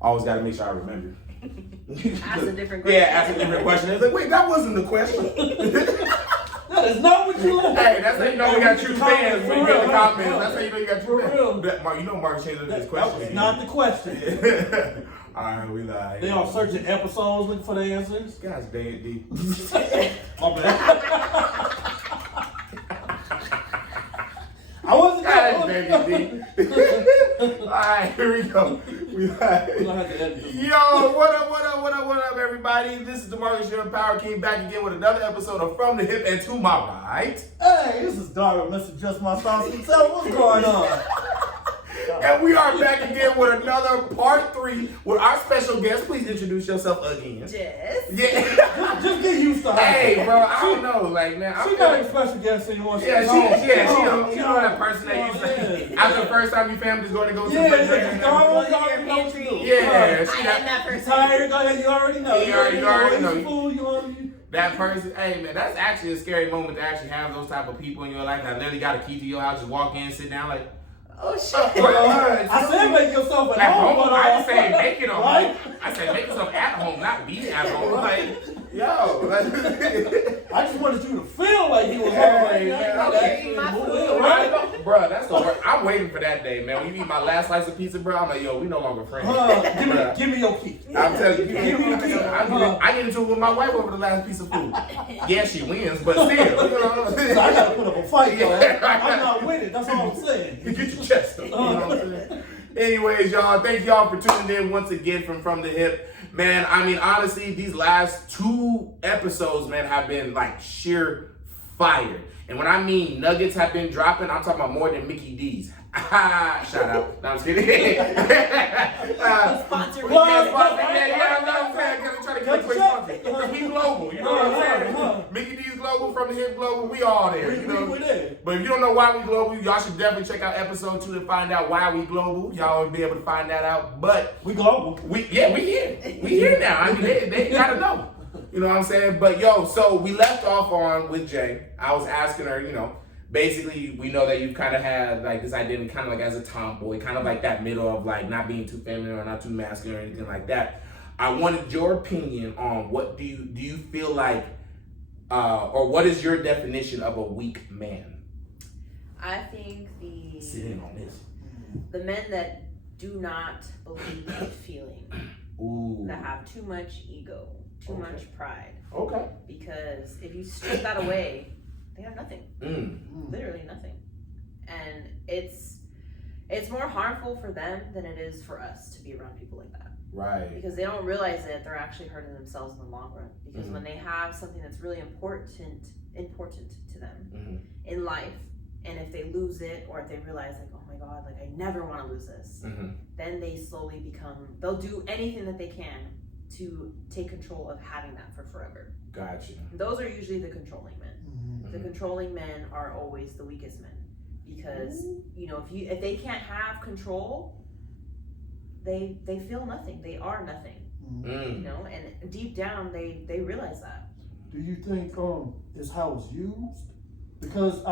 always got to make sure I remember. Ask a different question. Yeah, ask a different question. It's like, wait, that wasn't the question. That is not what you want. Hey, that's how you know we got true fans when you get the comments. Huh? That's how you know you got true For fans. real. Mark, you know Mark changed his That question. was not the question. Alright, we lied. They all searching episodes looking for the answers. Guys, dang it, D. My bad. I wasn't Guys, there. dang it, D. Alright, here we go. We lied. We're gonna have to edit this. Yo, what up, everybody? This is DeMarcus, your Power King, back again with another episode of From the Hip and to My Right. Hey, this is Dario, Mr. Just My Spouse himself. What's going on? And we are back again with another part 3 with our special guest. Please introduce yourself again. Jess. Yeah. Just get used to her. Hey, bro, I don't know, like, man. She's not a special guest anymore. She know that person that you say, after the first time your family's going to go to the refrigerator. Yeah, I am that person. Tired, go ahead, you already know. You already know. Food, you already know. That person, hey man, that's actually a scary moment to actually have those type of people in your life that literally got a key to your house, just walk in, sit down, like, Oh shit. I said make yourself at home. but I didn't say make it at right? home. I said make yourself at home, not be at home. Like, yo. I just wanted you to feel like you was Hey, home. man, Right? Bro, that's the worst. I'm waiting for that day, man. When you eat my last slice of pizza, bro, I'm like, yo, we no longer friends. Give me your key. I'm telling you, Give me the key. I get into it with my wife over the last piece of food. Yeah, she wins, but still, you know. So I gotta put up a fight, though. Yeah. I'm not with it. That's all I'm saying. Get your chest up. You know what I'm saying? Anyways, y'all, thank y'all for tuning in once again from the hip. Man, I mean, honestly, these last 2 episodes, man, have been like sheer fire. And when I mean nuggets have been dropping, I'm talking about more than Mickey D's. Shout out. No, I'm just kidding. Sponsor me. Yeah, I'm saying. I'm trying to get a quick sponsor. We global, you know what I'm saying? Mickey D's global, From the Hip global, we all there. You know? We there. But if you don't know why we global, y'all should definitely check out episode 2 to find out why we global. Y'all will be able to find that out. But We global. we here. We here now. I mean, they gotta know. You know what I'm saying? But yo, so we left off on with Jay. I was asking her, you know, basically we know that you kind of had like this identity kind of like as a tomboy, kind of like that middle of like not being too feminine or not too masculine or anything like that. I wanted your opinion on what do you feel like, or what is your definition of a weak man? I think Sit in on this. the men that do not believe in feeling, Ooh. that have too much ego, too much pride. Okay. Because if you strip that away, they have nothing. Literally nothing. And it's more harmful for them than it is for us to be around people like that. Right. Because they don't realize that they're actually hurting themselves in the long run. Because when they have something that's really important to them in life, and if they lose it, or if they realize like, oh my God, like I never want to lose this, then they slowly they'll do anything that they can to take control of having that for forever. Gotcha. Those are usually the controlling men. The controlling men are always the weakest men, because you know if they can't have control, they feel nothing. They are nothing. You know, and deep down they realize that. Do you think is how it's used? Because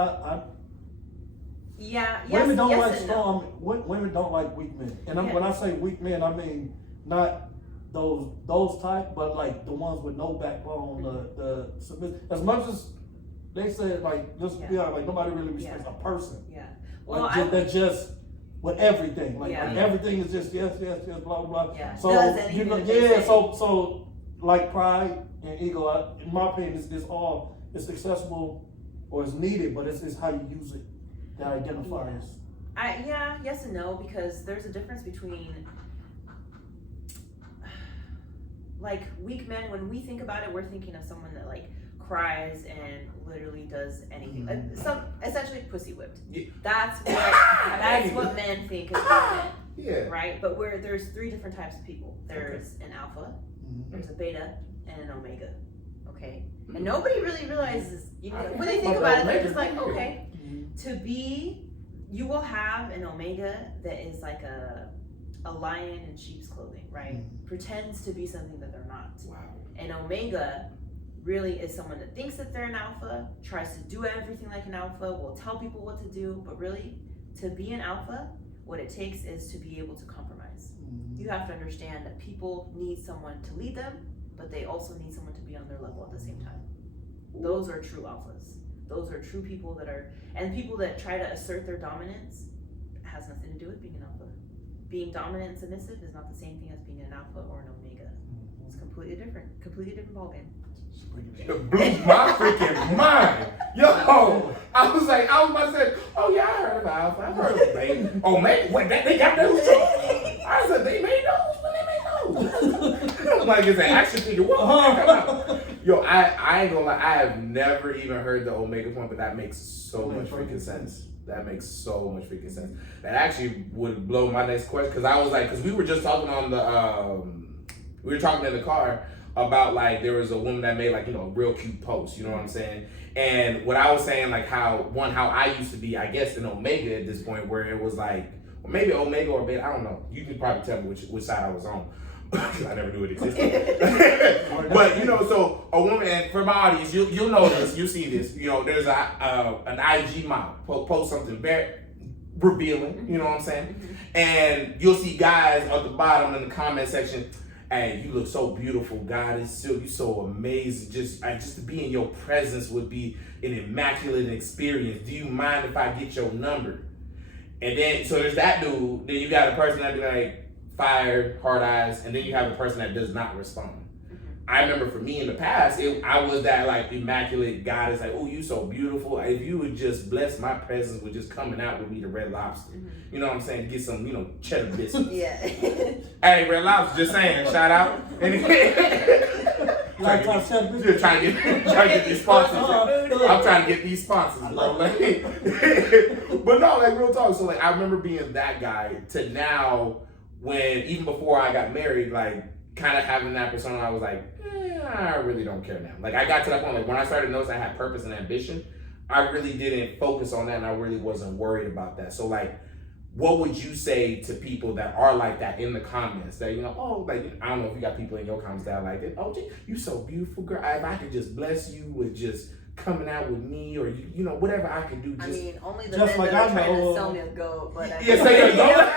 women don't like strong. Women don't like weak men. And when I say weak men, I mean not those type, but like the ones with no backbone, the submissive. As much as they said, like, let's be honest, like nobody really respects a person. Yeah. Well, like, that just with everything, like everything is just yes, blah blah. Yeah. So you know, so like pride and ego, in my opinion, it's accessible or it's needed, but it's how you use it that identifies. Yes and no, because there's a difference between like weak men. When we think about it, we're thinking of someone that like cries and literally does anything, essentially pussy whipped. Yeah. That's what men think is weak men. Yeah. Right? But there's 3 different types of people. There's an alpha, there's a beta, and an omega. Okay? And nobody really realizes, you know, when they think about it, they're just like, okay, you will have an omega that is like a lion in sheep's clothing, right? Pretends to be something that they're not. Wow. An omega really is someone that thinks that they're an alpha, tries to do everything like an alpha, will tell people what to do, but really, to be an alpha, what it takes is to be able to compromise. You have to understand that people need someone to lead them, but they also need someone to be on their level at the same time. Those are true alphas. Those are true people that are, and people that try to assert their dominance has nothing to do with being an alpha. Being dominant and submissive is not the same thing as being an alpha or an omega. It's completely different ballgame. It blew my freaking mind. Yo, I was about to say, oh yeah, I heard of alpha. I heard of omega. Omega, what, they got those too? I said, they made those? When they made those? I'm like, it's an action figure. What come out? Yo, I ain't gonna lie, I have never even heard the omega point, but that makes so much freaking sense. That makes so much freaking sense. That actually would blow my next question, because we were just talking on we were talking in the car about like, there was a woman that made like, a real cute post, you know what I'm saying? And what I was saying, like how I used to be, I guess, an omega at this point, where it was like, or maybe omega or beta, I don't know. You can probably tell me which side I was on. I never knew it existed. But so a woman, and for my audience, you'll know this, you see this. There's an IG model post something very revealing. You know what I'm saying? And you'll see guys at the bottom in the comment section. Hey, you look so beautiful. God is still, you so amazing. Just to be in your presence would be an immaculate experience. Do you mind if I get your number? And then, so there's that dude. Then you got a person that be like, fire, hard eyes, and then you have a person that does not respond. I remember for me in the past, I was that like immaculate God is like, oh, you so beautiful. If you would just bless my presence with just coming out with me to Red Lobster. You know what I'm saying? Get some, cheddar biscuits. Yeah. Hey, Red Lobster, just saying, shout out. Trying to get these sponsors. I'm trying to get these sponsors, bro. But no, like real talk. So like, I remember being that guy to now, when even before I got married, like kind of having that persona, I was like, I really don't care now. Like I got to that point, like when I started noticing I had purpose and ambition, I really didn't focus on that, and I really wasn't worried about that. So like, what would you say to people that are like that in the comments? That like I don't know if you got people in your comments that are like, oh, you so beautiful, girl. If I could just bless you with just coming out with me, or whatever I could do. Just, I mean, only the men that are trying to sell me a goat, but say a goat.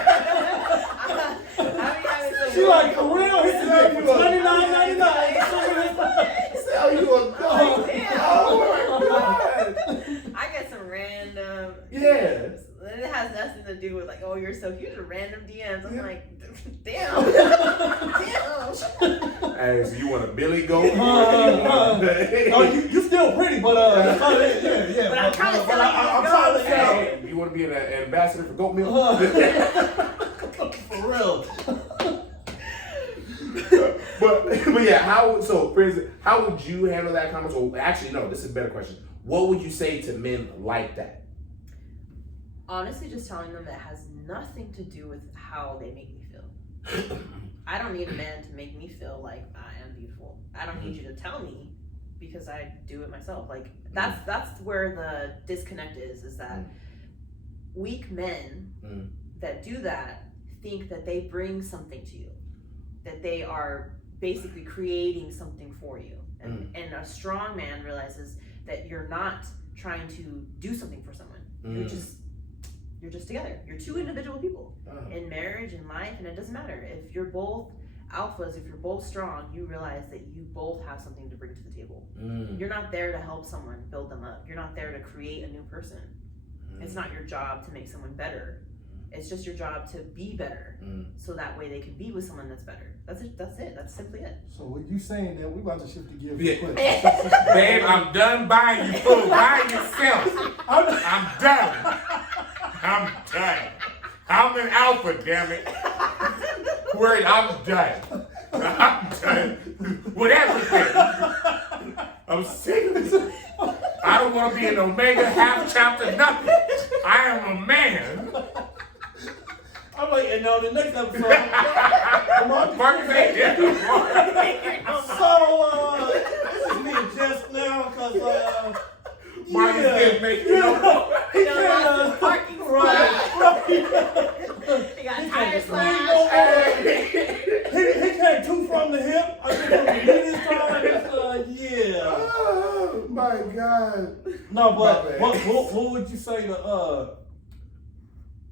She like, for real? He said, for $29.99. Sell you a goat. Oh my God. I get some random. Yeah. It has nothing to do with like, oh, you're so cute. Just random DMs. I'm like, damn. Hey, so you want a Billy goat? You still pretty, but yeah. But I'm trying to sell you Hey, you want to be an ambassador for goat milk? For real. but yeah, how would you handle that comment? Or actually, no, this is a better question. What would you say to men like that? Honestly, just telling them that has nothing to do with how they make me feel. I don't need a man to make me feel like I am beautiful. I don't need you to tell me, because I do it myself. Like that's where the disconnect is that weak men that do that think that they bring something to you, that they are basically creating something for you. And a strong man realizes that you're not trying to do something for someone. You're just together. You're two individual people in marriage, in life, and it doesn't matter. If you're both alphas, if you're both strong, you realize that you both have something to bring to the table. You're not there to help someone build them up. You're not there to create a new person. It's not your job to make someone better. It's just your job to be better, so that way they can be with someone that's better. That's it. That's simply it. So what you saying that we about to shift the gear? Babe, I'm done buying you food. Buy yourself. I'm done. I'm an alpha, damn it. I'm done. I'm done with everything. I'm sick of this. I don't want to be an omega, half chapter, nothing. I am a man. I'm like, and on the next episode, Marcus ain't there. So, this is me and Jess now, because, Marcus didn't make it no more. He said, parking right. He got tires slashed. He came two from the hip. I think this time, yeah. Oh, my God. No, but what would you say to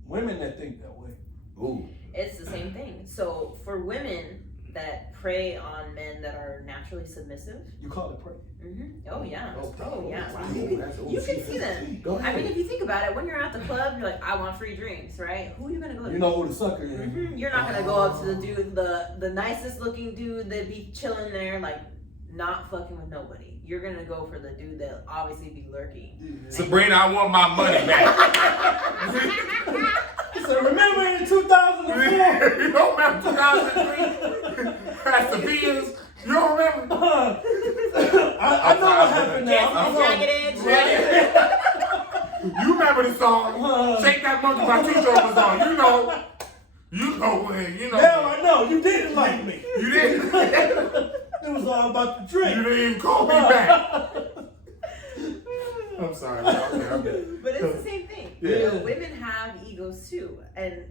women that think that way? Ooh. It's the same thing. So for women that prey on men that are naturally submissive, you call it prey. Oh yeah. Okay. Oh yeah. Wow. You can see them. Go ahead. I mean, if you think about it, when you're at the club, you're like, I want free drinks, right? Who are you gonna go to? You know who the sucker is. You're not gonna go up to the dude, the nicest looking dude that be chilling there, like not fucking with nobody. You're gonna go for the dude that obviously be lurking. Sabrina, I want my money back. So remember in 2004? You don't remember 2003? That's the Beatles. You don't remember? I know what happened now. Jagged Edge. You remember the song? Shake That Monkey by T-Shirt was on. You know when. You know. Now I know you didn't like me. You didn't. It was all about the drink. You didn't even call me back. I'm sorry. Okay, I'm good. But it's the same thing. Yeah. You know, women have egos too, and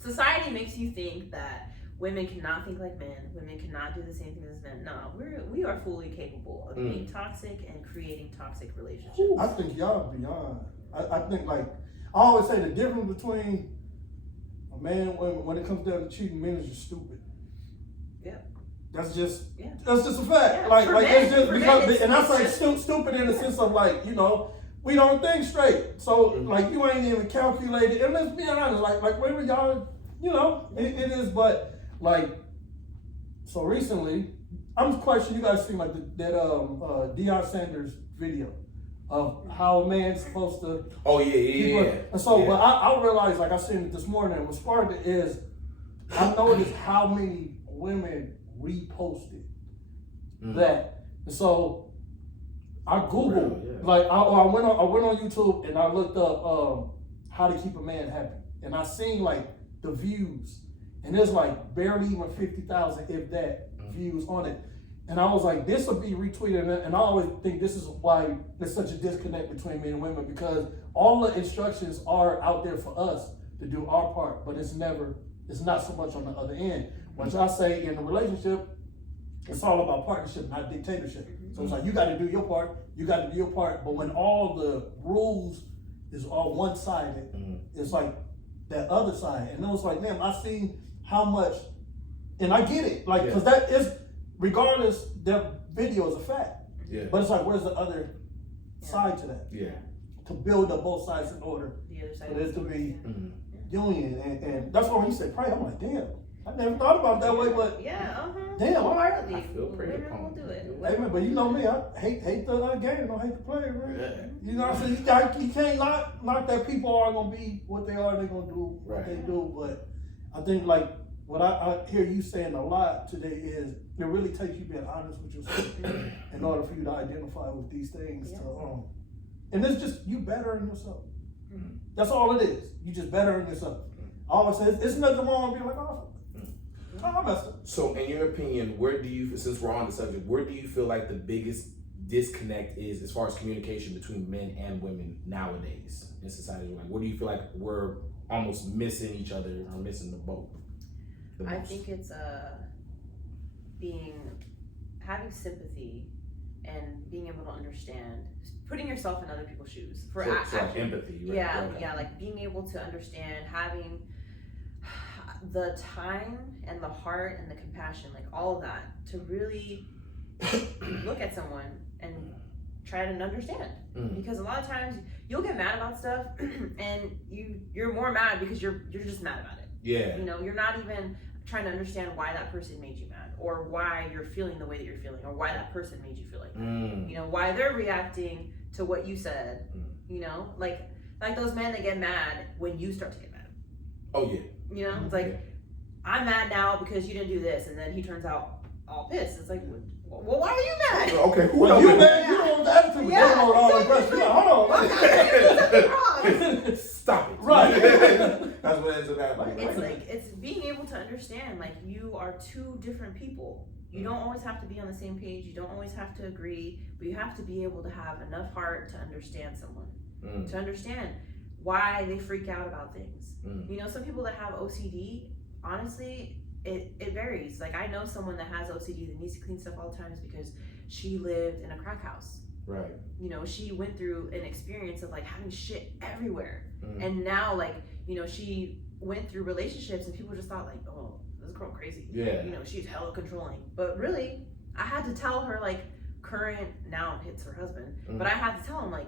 society makes you think that women cannot think like men. Women cannot do the same thing as men. No, we are fully capable of being toxic and creating toxic relationships. I think y'all beyond. I think like I always say the difference between a man when it comes down to cheating, men is just stupid. Yeah. That's just Yeah. a fact. Yeah, Like men, it's just because, it's and I say just- stupid in the sense of like, you know, we don't think straight. So like you ain't even calculated. And let's be honest, like where y'all, you know, it is. But like, so recently, I'm quite sure you guys seen like that Deion Sanders video of how a man's supposed to. Oh yeah. And so, yeah. but I realized, like I seen it this morning, what sparked it is I noticed how many women reposted that. And so I Googled, like I went on YouTube and I looked up how to keep a man happy, and I seen like the views, and there's like barely even 50,000, if that, views on it. And I was like, this will be retweeted, and I always think this is why there's such a disconnect between men and women, because all the instructions are out there for us to do our part, but it's not so much on the other end. Which I say in a relationship, it's all about partnership, not dictatorship. So it's like, you got to do your part, you got to do your part. But when all the rules is all one-sided, it's like that other side. And it was like, damn, I seen how much, and I get it. Like, because that is, regardless, their video is a fact. Yeah. But it's like, where's the other side to that? Yeah. To build up both sides in order The other side for this to be union. Mm-hmm. And that's why when you said pray, I'm like, damn, I never thought about it that way, but damn, all right. I feel pretty Women will do it. Hey man, but you know me, I hate the game, don't hate the player, man. Yeah. You know what I'm saying? You can't not that people are gonna be what they are, they're gonna do what they do. But I think like what I hear you saying a lot today is it really takes you being honest with yourself in order for you to identify with these things. And it's just you bettering yourself. That's all it is. You just bettering yourself. I always say it's nothing wrong with being like, I messed up. So, in your opinion, where do you, since we're on the subject, where do you feel like the biggest disconnect is as far as communication between men and women nowadays in society? Like, where do you feel like we're almost missing each other or missing the boat? I think it's having sympathy and being able to understand, putting yourself in other people's shoes. So like empathy, right? Yeah, like being able to understand, having the time and the heart and the compassion, like all of that, to really look at someone and try to understand. Because a lot of times you'll get mad about stuff and you're more mad because you're just mad about it. Yeah. You know, you're not even trying to understand why that person made you mad, or why you're feeling the way that you're feeling, or why that person made you feel like that. You know, why they're reacting to what you said. You know, like those men that get mad when you start to get mad. Oh yeah. You know, it's like, I'm mad now because you didn't do this, and then he turns out all pissed. It's like, well, why are you mad? Okay, well, you mad? You don't have to. Yeah, Don't all aggressive. Hold on. Stop it. Right. That's what ends up happening. It's like, it's being able to understand, like, you are two different people. You don't always have to be on the same page. You don't always have to agree, but you have to be able to have enough heart to understand someone, to understand why they freak out about things. You know, some people that have OCD, honestly, it varies. Like, I know someone that has OCD that needs to clean stuff all the time is because she lived in a crack house. Right. You know, she went through an experience of like having shit everywhere. And now, like, you know, she went through relationships and people just thought like, oh, this girl crazy. Yeah. You know, she's hella controlling. But really, I had to tell her like now it's her husband, but I had to tell him like,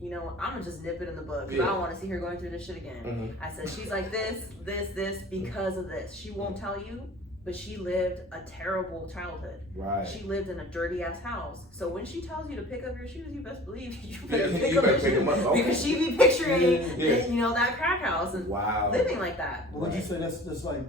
you know, I'm gonna just nip it in the bud because I don't want to see her going through this shit again. I said, she's like this because of this. She won't tell you, but she lived a terrible childhood. Right. She lived in a dirty ass house. So when she tells you to pick up your shoes, you best believe you Yeah, better pick you up better your pick shoes them up. Okay. because she be picturing, you know, that crack house and living like that. Would you say that's like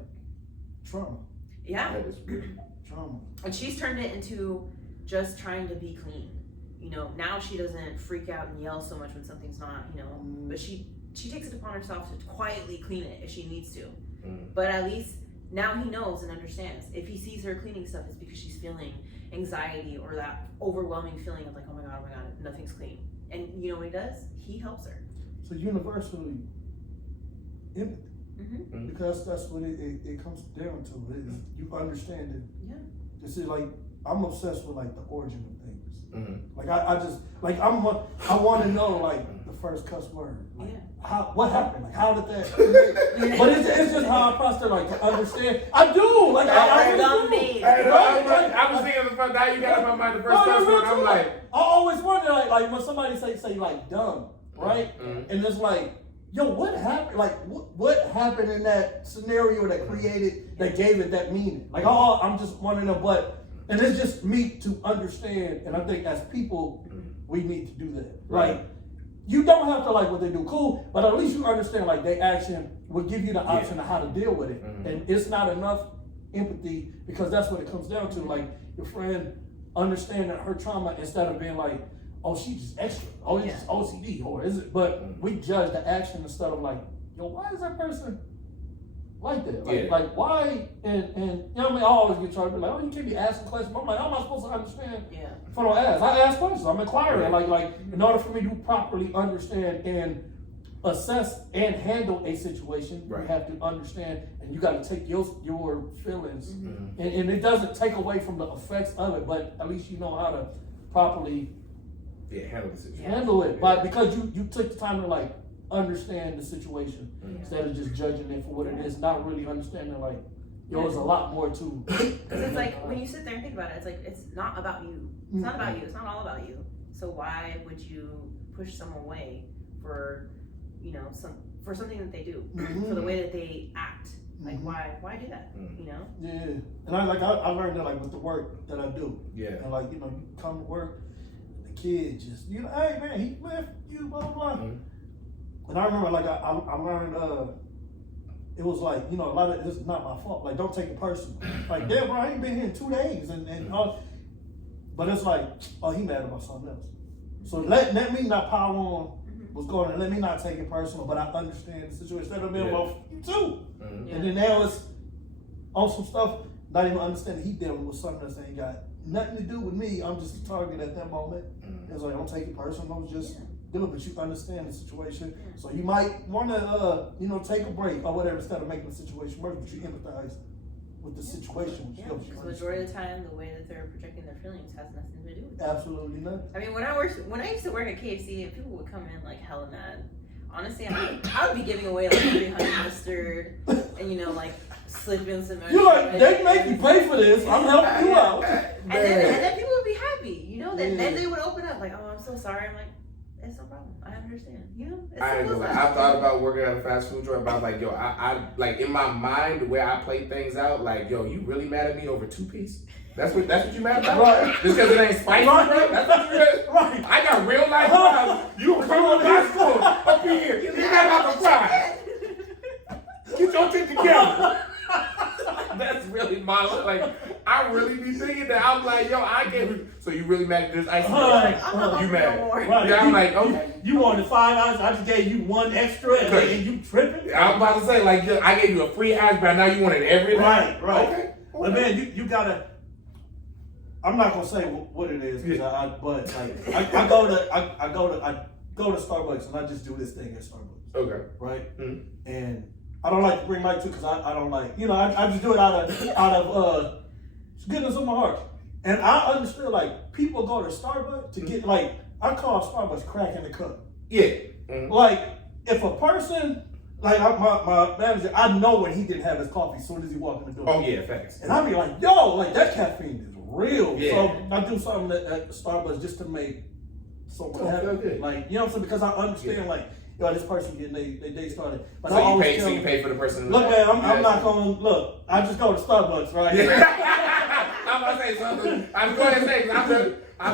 trauma? Yeah. That is weird. Trauma. And she's turned it into just trying to be clean. You know, now she doesn't freak out and yell so much when something's not, you know, but she takes it upon herself to quietly clean it if she needs to. But at least now he knows and understands. If he sees her cleaning stuff, it's because she's feeling anxiety or that overwhelming feeling of like, oh my God, nothing's clean. And you know what he does? He helps her. So universally, empathy. Because that's what it comes down to. Is you understand it. Yeah. You see, like, I'm obsessed with like the origin of things. Like I just like I want to know like the first cuss word. Like, what happened? Like how did that? But it's just how I process like to understand. I do like I really do. I was thinking the first now you got in my mind the first cuss word. I'm like, I always wonder like when somebody say like dumb, right? And it's like, yo, what happened? Like what happened in that scenario that gave it that meaning? Like I'm just wondering what. And it's just me to understand, and I think as people, we need to do that. Right. Like, you don't have to like what they do, cool, but at least you understand like their action will give you the option of how to deal with it. And it's not enough empathy because that's what it comes down to. Like your friend understanding her trauma instead of being like, oh, she's just extra, oh, it's just OCD, or is it? But we judge the action instead of like, yo, why is that person like that? Like why? And you know what I mean? I always get charged like, oh, you can't be asking questions. I'm like, how am I supposed to understand if I don't ask? I ask questions. I'm inquiring. Like in order for me to properly understand and assess and handle a situation, you have to understand, and you got to take your feelings, and it doesn't take away from the effects of it, but at least you know how to properly handle the situation. Handle it, but because you took the time to like understand the situation instead of just judging it for what it is, not really understanding like, yo, there's a lot more to. Because it's like when you sit there and think about it, it's like it's not about you. It's not about you. It's not all about you. So why would you push someone away for, you know, for something that they do, for the way that they act? Like why do that? You know? Yeah, and I learned that like with the work that I do. Yeah. And like, you know, you come to work, the kids just, you know, hey man, he left you, blah blah blah. And I remember, like, I learned, it was like, you know, a lot of this is not my fault. Like, don't take it personal. Like, damn, bro, I ain't been here in 2 days. And all. But it's like, oh, he mad about something else. So let me not pile on what's going on. Let me not take it personal, but I understand the situation. Instead of being, well, you too. And then now it's on some stuff, not even understanding he dealing with something that ain't got nothing to do with me. I'm just a target at that moment. It's like, don't take it personal. Just do it, but you understand the situation. So you might want to, you know, take a break or whatever instead of making the situation worse, but you empathize with the situation. Yeah, because the majority of the time, the way that they're projecting their feelings has nothing to do with it. Absolutely not. I mean, when I used to work at KFC, and people would come in like hella mad. Honestly, I would be giving away like free honey mustard and, you know, like slipping some. You're like, they make you pay for this. I'm helping you out. And then people would be happy, you know. Then they would open up like, oh, I'm so sorry. I'm like, it's no problem. I understand. You know, I ain't gonna lie. I thought about working at a fast food joint, but I was like, yo, I like in my mind the way I play things out, like, yo, you really mad at me over 2-piece? That's what you mad about? Right. Just because it ain't spicy, bro? That's what you mad? Right. I got real life problems. You were coming to my school up here. You got out the fry. Get your shit together. That's really my like. I really be thinking that. I'm like, yo, I get. So you really mad at this ice cream? You mad? Right. Yeah, I'm like, okay. You wanted $5. I just gave you 1 extra, and you tripping? I'm about to say, like, I gave you a free hash brown. Now you wanted everything. Right. Okay. But man, you gotta. I'm not gonna say what it is, but like I go to Starbucks and I just do this thing at Starbucks. Okay. Right. And I don't like to bring light to because I don't like, you know, I just do it out of goodness of my heart. And I understood like people go to Starbucks to get like I call Starbucks crack in the cup. Yeah. Like if a person like my manager, I know when he didn't have his coffee as soon as he walked in the door. Oh yeah, facts. And I be like, yo, like that caffeine is real. Yeah. So I do something at Starbucks just to make someone happy. Like, you know what I'm saying? Because I understand, like, yo, this person getting their day started. But so you pay for the person. Look, man, I'm not going to look. I just go to Starbucks, right? I'm about to say something. I'm going to say I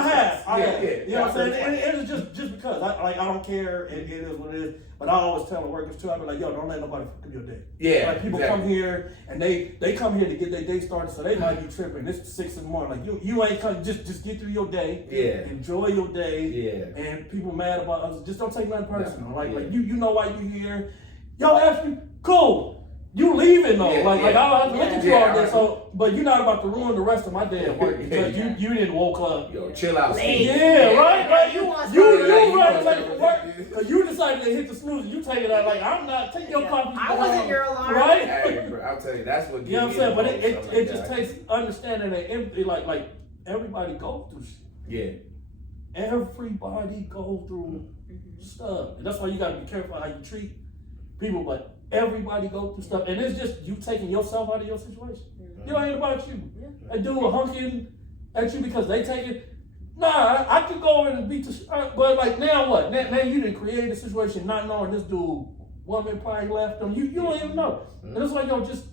have. You know what I'm saying? And it is just because I don't care. It is what it is. But I always tell the workers too. I be like, yo, don't let nobody fuck up your day. Yeah. Like people come here and they come here to get their day started, so they might be tripping. It's 6 in the morning. Like you ain't come. Just get through your day. Yeah. Enjoy your day. Yeah. And people mad about us. Just don't take nothing personal. Like you know why you here. Yo, actually, cool. You leaving though, I look at you all day. So, but you're not about to ruin the rest of my day at work because you didn't woke up. Yo, chill out. Yeah, right. You right like work because you decided to hit the snooze. You take it out like I'm not taking your coffee. I wasn't your alarm, right? Hey, bro, I'll tell you, that's what. You know what I'm saying? But it just takes understanding that empathy. Like everybody go through shit. Yeah. Everybody go through stuff, and that's why you gotta be careful how you treat people. But everybody go through stuff, and it's just you taking yourself out of your situation. You know, it ain't about you. A dude honking at you because they take it. Nah, I could go over and beat the but like now what? Now you didn't create a situation not knowing this dude woman probably left him. You don't even know. And it's like, yo, just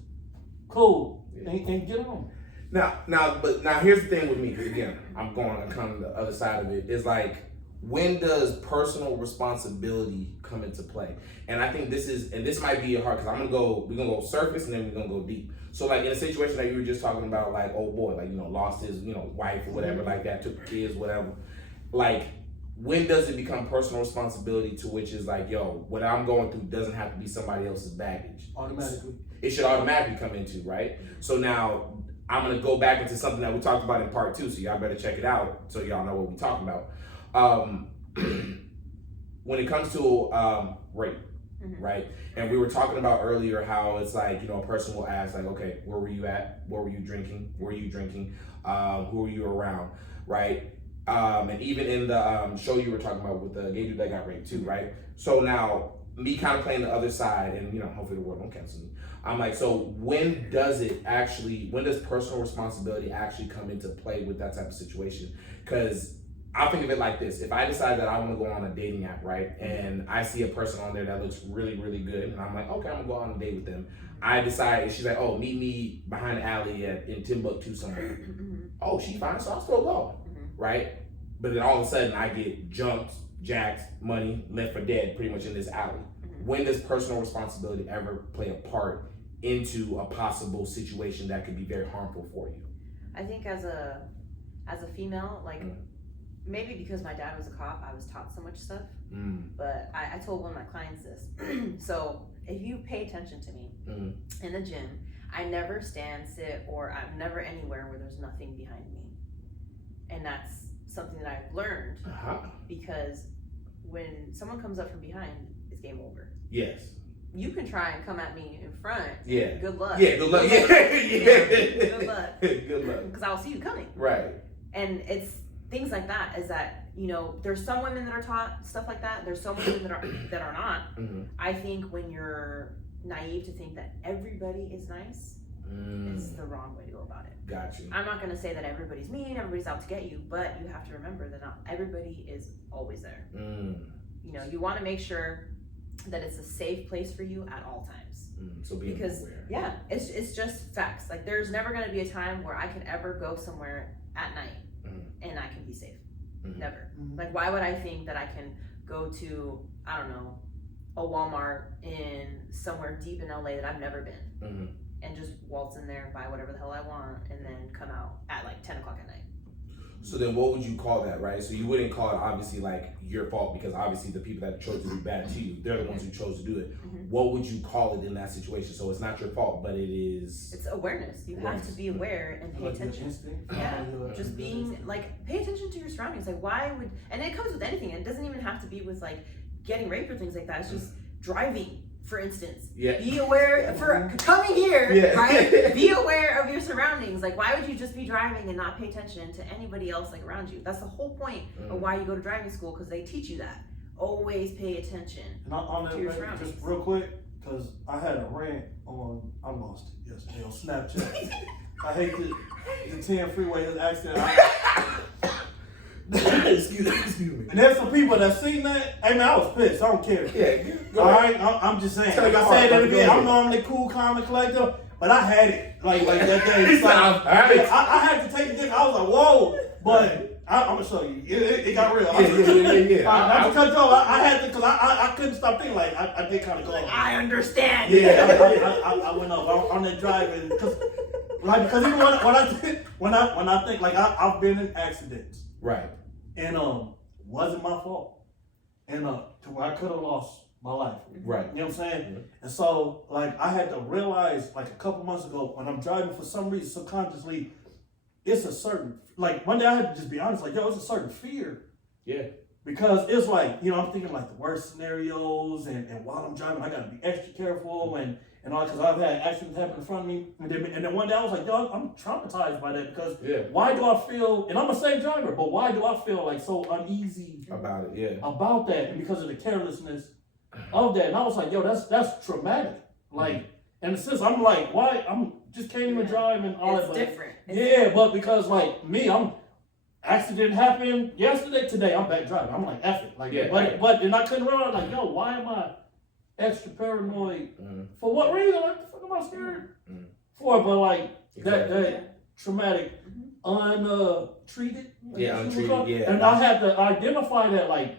cool and get on. Now here's the thing with me, because again, I'm coming to the other side of it. It's like, when does personal responsibility come into play? And I think this might be hard because we're gonna go surface and then we're gonna go deep. So like in a situation that you were just talking about, like, oh boy, like, lost his, wife or whatever like that, took kids, whatever. Like, when does it become personal responsibility to which is like, yo, what I'm going through doesn't have to be somebody else's baggage. Automatically. It should automatically come into, right? So now I'm gonna go back into something that we talked about in part 2, so y'all better check it out so y'all know what we're talking about. When it comes to rape, right? And we were talking about earlier how it's like, a person will ask like, okay, where were you at? What were you drinking? Were you drinking? Who were you around? Right? And even in the show you were talking about with the gay dude that got raped too, right? So now me kind of playing the other side, and hopefully the world won't cancel me. I'm like, so when does personal responsibility actually come into play with that type of situation? Because I'll think of it like this. If I decide that I want to go on a dating app, right, and I see a person on there that looks really, really good, and I'm like, okay, I'm going to go on a date with them. I decide, she's like, oh, meet me behind the alley in Timbuktu somewhere. Oh, she's fine, so I'll still go, right? But then all of a sudden, I get jumped, jacked, money, left for dead pretty much in this alley. When does personal responsibility ever play a part into a possible situation that could be very harmful for you? I think as a female, like, maybe because my dad was a cop, I was taught so much stuff. But I told one of my clients this. So if you pay attention to me in the gym, I never stand, sit, or I'm never anywhere where there's nothing behind me. And that's something that I've learned because when someone comes up from behind, it's game over. Yes. You can try and come at me in front. Yeah. Good luck. Yeah, good luck. Yeah. Good luck. Good luck. Because I'll see you coming. Right. And it's things like that, is that, there's some women that are taught stuff like that. There's some women that are not. I think when you're naive to think that everybody is nice, it's the wrong way to go about it. Got you. I'm not going to say that everybody's mean, everybody's out to get you, but you have to remember that not everybody is always there. You want to make sure that it's a safe place for you at all times. So being aware. It's just facts. Like, there's never going to be a time where I could ever go somewhere at night and I can be safe. Never. Like, why would I think that I can go to, I don't know, a Walmart in somewhere deep in LA that I've never been and just waltz in there and buy whatever the hell I want and then come out at like 10 o'clock at night? So then what would you call that, right? So you wouldn't call it obviously like your fault, because obviously the people that chose to do bad to you, they're the ones who chose to do it. What would you call it in that situation? So it's not your fault, but it is... It's awareness. You have to be aware and pay attention. Just being like, pay attention to your surroundings. Like, why would... And it comes with anything. It doesn't even have to be with like getting raped or things like that. It's just driving. For instance, be aware for coming here, right? Be aware of your surroundings. Like, why would you just be driving and not pay attention to anybody else like around you? That's the whole point of why you go to driving school, because they teach you that. always pay attention And on to your that, surroundings. just real quick, because I had a rant on, I lost it yesterday on Snapchat. I hate the 10 freeway accident. Excuse me. And there's some people that seen that. Hey man, I was pissed. I don't care. Yeah. All right, I'm just saying. Like I said that again, I'm normally cool, calm, and collected, but I had it like that day. It's like, I had to take it. I was like, whoa, but I'm gonna show you. It got real. Yeah. Not because I had to, because I couldn't stop thinking. Like I did kind of go. Like, I understand. Yeah, I went up on that driving because even when I think like I've been in accidents. Right. And wasn't my fault. And to where I could have lost my life. Right. You know what I'm saying? Mm-hmm. And so like I had to realize like a couple months ago when I'm driving, for some reason subconsciously, it's a certain, like one day I had to just be honest, like yo, it's a certain fear. Yeah. Because it's like, you know, I'm thinking like the worst scenarios, and while I'm driving I gotta be extra careful and all, because I've had accidents happen in front of me, and then one day I was like, yo, I'm traumatized by that, because why do I feel, and I'm a safe driver, but why do I feel like so uneasy about it? Yeah. About that, and because of the carelessness of that, and I was like, yo, that's traumatic. Like, in a sense, I'm like, why? I'm just can't even drive and all that. It's different. But because like me, accident happened yesterday. Today I'm back driving. I'm like, F it. Like, but and I couldn't realize, like, yo, why am I extra paranoid? For what reason? Like, the fuck am I scared for? But like that traumatic, untreated. Untreated. And I had to identify that, like,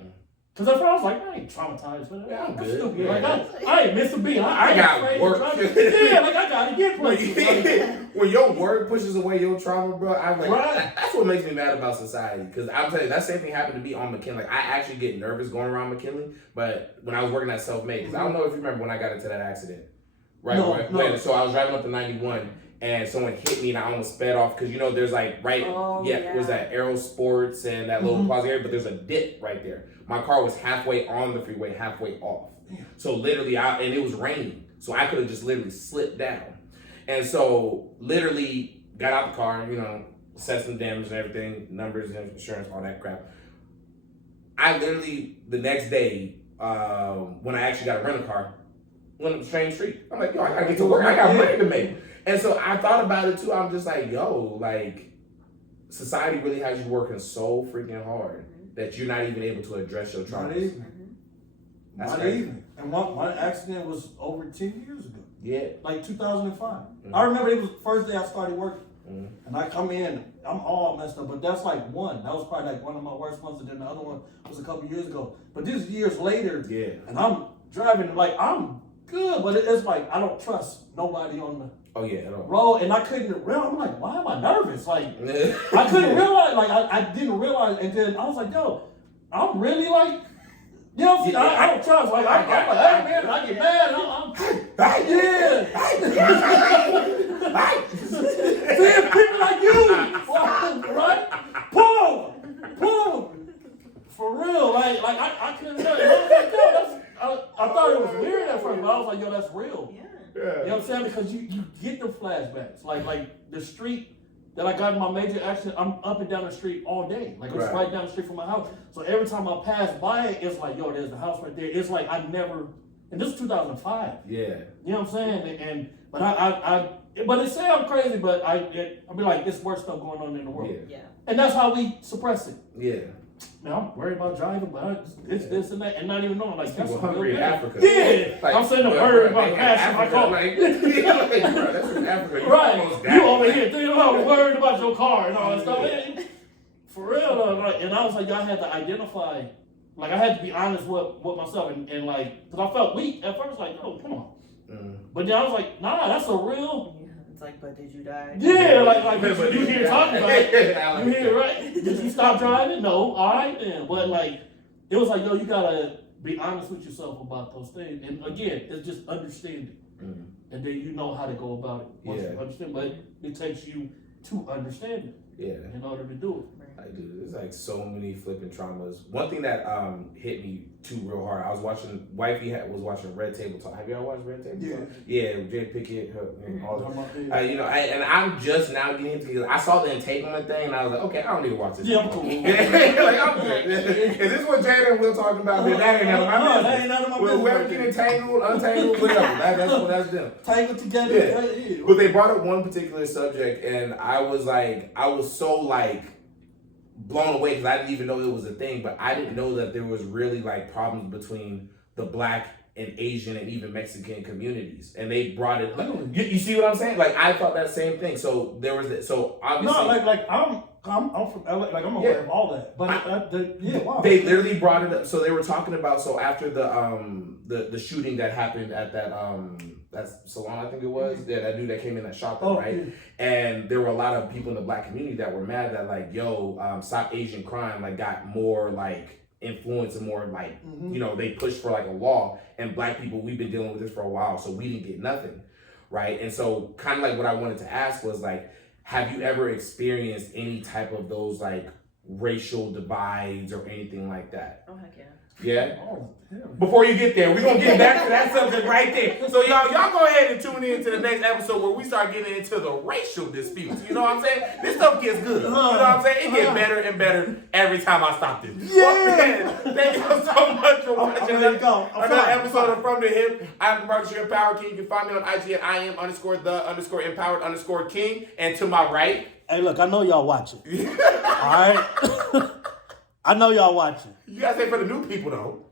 because at first I was like, I ain't traumatized, but I'm good. Stupid. Yeah. Like, I ain't miss a beat. I got work. Yeah, like I gotta get places. When your word pushes away your trauma, bro, I'm like, that's what makes me mad about society. Because I'm telling you, that same thing happened to me on McKinley. Like, I actually get nervous going around McKinley, but when I was working at Self-Made, because I don't know if you remember when I got into that accident. Right. So I was driving up to 91. And someone hit me and I almost sped off because, you know, there's like was that Aero Sports and that little plaza area, but there's a dip right there. My car was halfway on the freeway, halfway off. So literally, and it was raining. So I could have just literally slipped down. And so literally got out the car, you know, assessed the damage and everything, numbers and insurance, all that crap. I literally, the next day, when I actually got a rental car, went up the same street. I'm like, yo, I gotta get to work. I got money to make. And so I thought about it too. I'm just like, yo, like, society really has you working so freaking hard that you're not even able to address your trauma. Not even. And my accident was over 10 years ago. Yeah. Like 2005. I remember it was the first day I started working. And I come in, I'm all messed up, but that's like one. That was probably like one of my worst ones, and then the other one was a couple years ago. But this is years later, and I'm driving, like, I'm good, but it's like I don't trust nobody on the road, and I couldn't realize. I'm like, why am I nervous? Like, I couldn't realize. Like, I didn't realize, and then I was like, yo, I'm really like, you know, I don't trust. Like, I'm like, hey man, I get mad. Seeing people like you, right? Boom, for real. Like I couldn't tell you. I was like, yo, I thought it was weird at first, but I was like, yo, that's real. You know what I'm saying? Because you get the flashbacks. Like the street that I got in my major accident, I'm up and down the street all day. Like, it's right down the street from my house. So every time I pass by it, it's like, yo, there's the house right there. It's like I never, and this is 2005. Yeah. You know what I'm saying? But it sounds crazy, but I'll be like, there's worse stuff going on in the world. Yeah. And that's how we suppress it. Yeah. Man, I'm worried about driving, but it's this and that, and not even knowing, like, that's hungry in Africa. Yeah, like, I'm saying I'm worried about passing my car. Like, that's in Africa. Right, you over here thinking about worried about your car and all that stuff. For real though, like, and I was like, y'all had to identify, like, I had to be honest with myself, and like, because I felt weak at first, like, oh, come on. But then I was like, nah, that's a real. It's like, but did you die? Yeah, like you hear talking about it. You hear, right? Did you stop driving? No. All right then. But like, it was like, yo, you gotta be honest with yourself about those things. And again, it's just understanding. And then you know how to go about it once you understand. But it takes you to understand it. in order to do it. Like, dude, there's like so many flipping traumas. One thing that hit me too real hard. I was watching. Wifey was watching Red Table Talk. Have y'all watched Red Table Talk? Yeah, Jay Pickett, all that. You know, and I'm just now getting into because I saw the entanglement thing, and I was like, okay, I don't need to watch this. Yeah, I'm cool. Like, I'm good. If this is what Jada and Will talking about, then that ain't none of my business. That ain't none of my business. Whoever get entangled, untangled, whatever. That's them. Tangled together. Yeah. But they brought up one particular subject, and I was so like blown away because I didn't even know it was a thing, but I didn't know that there was really like problems between the Black and Asian and even Mexican communities, and they brought it. Like, you see what I'm saying? Like I thought that same thing. So there was that. So obviously, no, like I'm from LA. Like I'm aware of all that. But wow. They literally brought it up. So they were talking about after the shooting that happened at that salon, I think it was. Yeah, that dude that came in that shot them, right? Yeah. And there were a lot of people in the Black community that were mad that like, South Asian crime like got more like influence and more like, you know, they pushed for like a law, and Black people, we've been dealing with this for a while, so we didn't get nothing, right? And so kind of like what I wanted to ask was like, have you ever experienced any type of those like racial divides or anything like that? Oh heck yeah. Yeah? Oh, hell. Before you get there, we're going to get back to that subject right there. So y'all go ahead and tune in to the next episode where we start getting into the racial disputes. You know what I'm saying? This stuff gets good. You know what I'm saying? It gets better and better every time I stop this. Yeah! Well, man, thank you so much for watching another episode of From the Hip. I'm the Marcus, your Empowered King. You can find me on IG at IM_the_empowered_king. And to my right. Hey, look, I know y'all watching. All right? I know y'all watching. You gotta say for the new people though.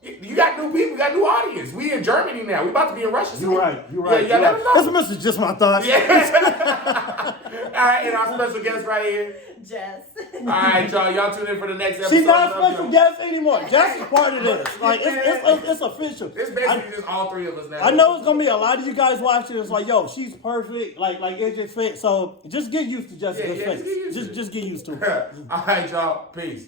You got new people, you got new audience. We in Germany now. We about to be in Russia soon. You're right. Yeah, you gotta let them know. This is just my thoughts. Yeah. All right, and our special guest right here. Jess. All right, y'all tune in for the next episode. She's not a special guest anymore. Jess is part of this. Like it's official. It's basically just all three of us now. I know it's gonna be a lot of you guys watching. It's like, yo, she's perfect. Like AJ fit. So just get used to Jessica's face. Just get used to it. All right, y'all. Peace.